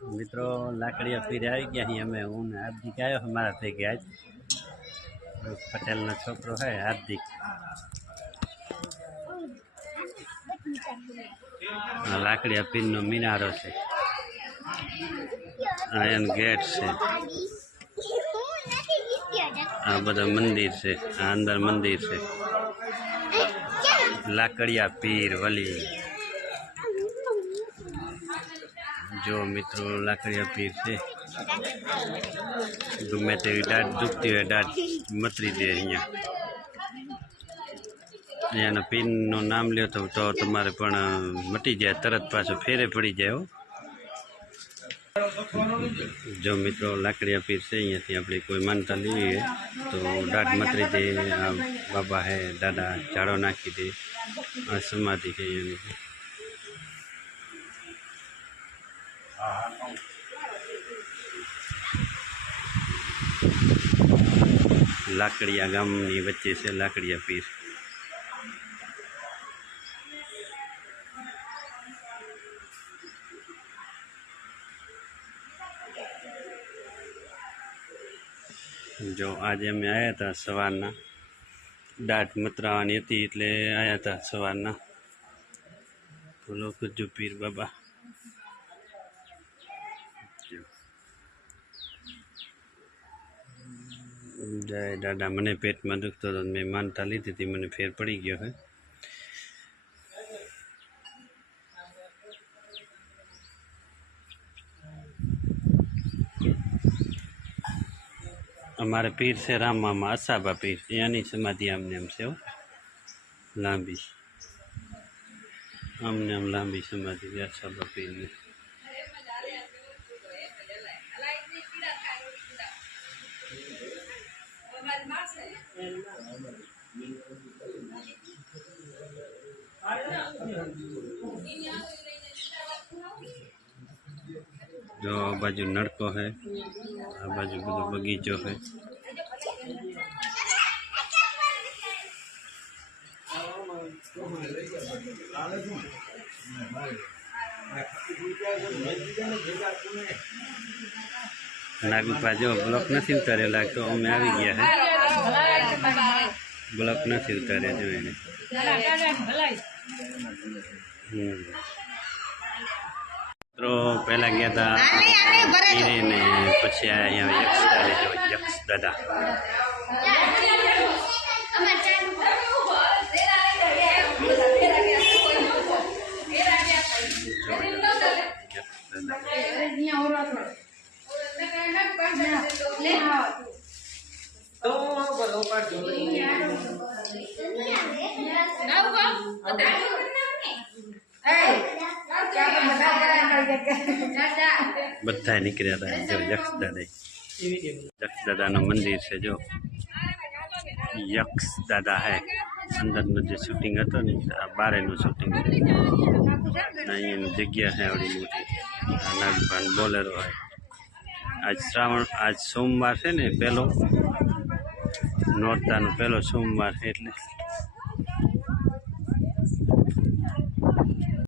મિત્રો લાકડીઓ ફીરે આવી ગયા અહીં અમે હું ને હાર્દિક આવ્યો અમારા થઈ ગયા જ પટેલનો છોકરો હે હાર્દિક લાકડીયા પીરનો મિનારો છે આ એનો ગેટ છે આ બધા મંદિર છે આ અંદર મંદિર છે લાકડીયા પીર વલી जो मित्रों लाकड़िया पीर से गमे तेरी दाढ़ दुखती है दाढ़ मतरी दे अँ पीर नो नाम लियो तो तमारे पण मटी जाए तरत पाछो फेरे पड़ी जाए जो मित्रों लाकड़िया पीर से अँ थी अपनी कोई मानता ली है तो दाढ़ मतरी दे बाबा है दादा झाड़ो नाखी दे आ समाधि है लाकड़िया गामनी वच्चे से लाकड़िया पीर जो आज अमे आया था सवारना दाढ़ मतरावानी हती एटले आया था सवारना बोलो कुछ पीर बाबा जय दादा मने पेट में दुखतो तो मैं मानता लीधी थी मैंने फेर पड़ी गयो है हमारे पीर से राम मामा असाबा पीर यानी समाधि आमने हम से लांबी आमने हम लांबी समाधि असाबा पीर ने जो आ बाजू नड़को है आ बाजू बधो बगीचो है नागुपा जो ब्लॉक नहीं उतारेला तो अमे आई गया है ब्लॉक नहीं उतारे जो એને तो पहला गया था पीरे ने पछी आया यक्ष दादा बधा निकल्या था जो यक्ष दादा नो मंदिर से जो यक्ष दादा है अंदर नो जो शूटिंग हतो ने बारे नो शूटिंग है अहीं जग्या है बड़ी मोटी नागपान बोलेरो है आज श्रावण आज सोमवार है ने पहलो नोरता नो पहलो सोमवार है એટલે